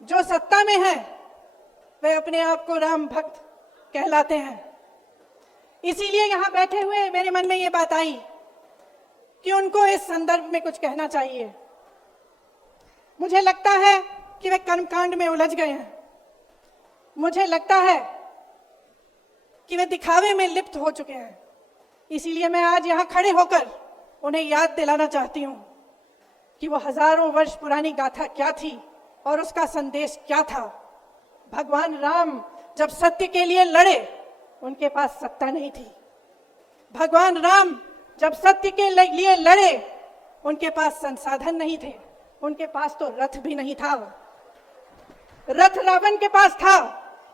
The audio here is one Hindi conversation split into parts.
जो सत्ता में है वे अपने आप को राम भक्त कहलाते हैं। इसीलिए यहां बैठे हुए मेरे मन में ये बात आई कि उनको इस संदर्भ में कुछ कहना चाहिए। मुझे लगता है कि वे कर्मकांड में उलझ गए हैं। मुझे लगता है कि वे दिखावे में लिप्त हो चुके हैं। इसीलिए मैं आज यहां खड़े होकर उन्हें याद दिलाना चाहती हूं कि वो हजारों वर्ष पुरानी गाथा क्या थी और उसका संदेश क्या था। भगवान राम जब सत्य के लिए लड़े, उनके पास सत्ता नहीं थी। भगवान राम जब सत्य के लिए लड़े, उनके पास संसाधन नहीं थे। उनके पास तो रथ भी नहीं था। रथ रावण के पास था,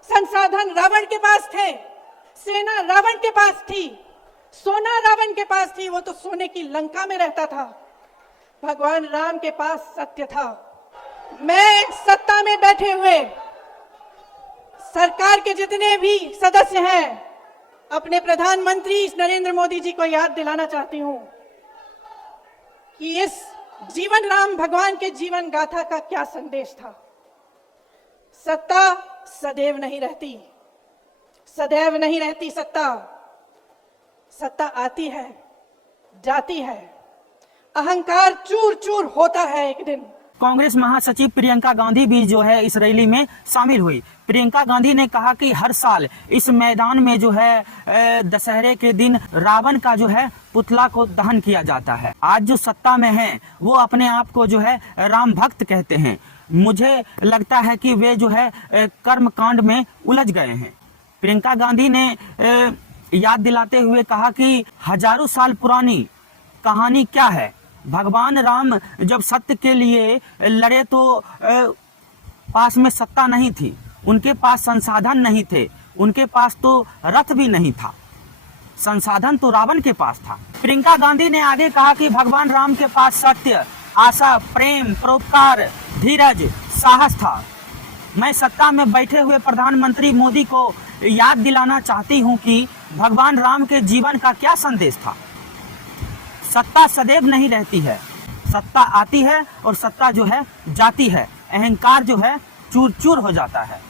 संसाधन रावण के पास थे, सेना रावण के पास थी, सोना रावण के पास थी। वो तो सोने की लंका में रहता था। भगवान राम के पास सत्य था। मैं सत्ता में बैठे हुए सरकार के जितने भी सदस्य हैं, अपने प्रधानमंत्री नरेंद्र मोदी जी को याद दिलाना चाहती हूं कि इस जीवन राम भगवान के जीवन गाथा का क्या संदेश था। सत्ता सदैव नहीं रहती, सदैव नहीं रहती सत्ता। सत्ता आती है, जाती है, अहंकार चूर चूर होता है एक दिन। कांग्रेस महासचिव प्रियंका गांधी भी जो है इस रैली में शामिल हुई। प्रियंका गांधी ने कहा कि हर साल इस मैदान में जो है दशहरे के दिन रावण का जो है पुतला को दहन किया जाता है। आज जो सत्ता में है वो अपने आप को जो है राम भक्त कहते हैं। मुझे लगता है कि वे जो है कर्म कांड में उलझ गए हैं। प्रियंका गांधी ने याद दिलाते हुए कहा कि हजारों साल पुरानी कहानी क्या है। भगवान राम जब सत्य के लिए लड़े तो पास में सत्ता नहीं थी, उनके पास संसाधन नहीं थे, उनके पास तो रथ भी नहीं था। संसाधन तो रावण के पास था। प्रियंका गांधी ने आगे कहा कि भगवान राम के पास सत्य, आशा, प्रेम, परोपकार, धीरज, साहस था। मैं सत्ता में बैठे हुए प्रधानमंत्री मोदी को याद दिलाना चाहती हूं कि भगवान राम के जीवन का क्या संदेश था। सत्ता सदैव नहीं रहती है, सत्ता आती है और सत्ता जो है जाती है। अहंकार जो है चूर चूर हो जाता है।